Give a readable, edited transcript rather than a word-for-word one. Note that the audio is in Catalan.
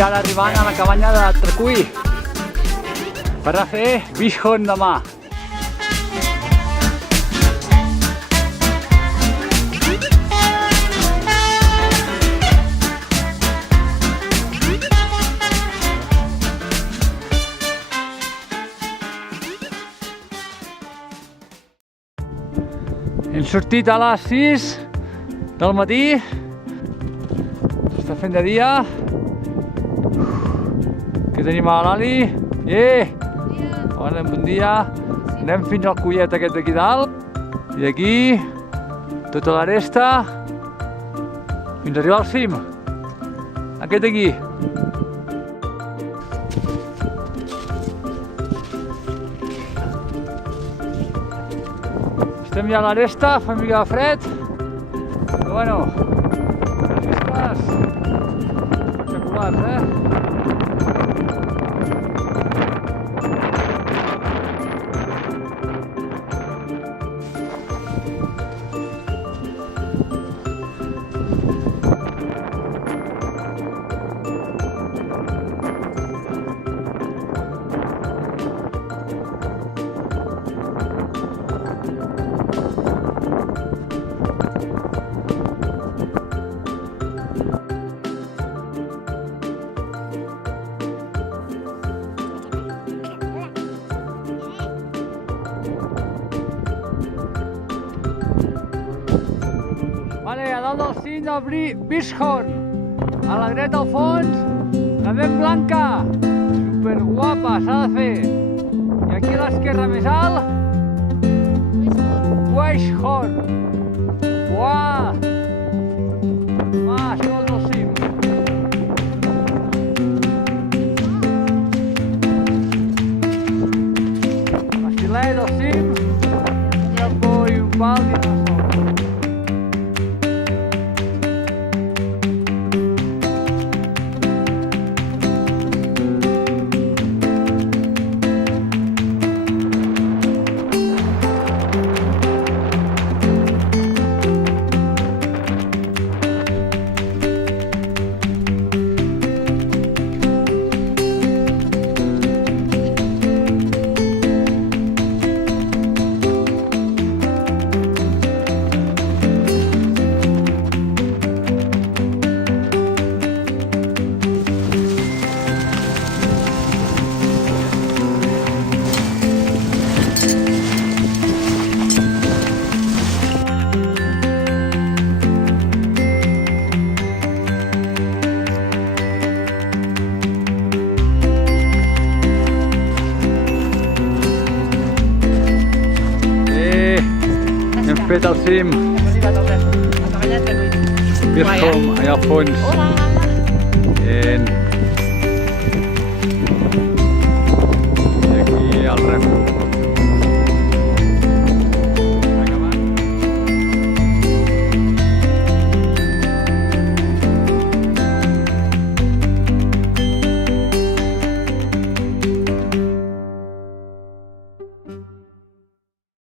I ara arribant a la cabanya de Tracull per a fer Bishon demà. Hem sortit a les 6 del matí, està fent de dia. Aquí tenim a l'Ali. Bon dia. Anem fins al collet aquest d'aquí dalt i d'aquí tota l'aresta fins a arribar al cim, aquest d'aquí. Estem ja a l'aresta, fa una mica de fred, però bueno, les vistes espectaculars, A dalt del cim del Bishon, a la dreta al fons, la ben blanca, superguapa, s'ha de fer. I aquí a l'esquerra més alt, Weishorn. Uah! Això és el cim. L'estilet del cim, un capó i un pal i una sola. Hem fet el cim. Hem arribat al Bishon, a la cabanya de Tracull. Bishon, allà al fons. Hola! I aquí el rem.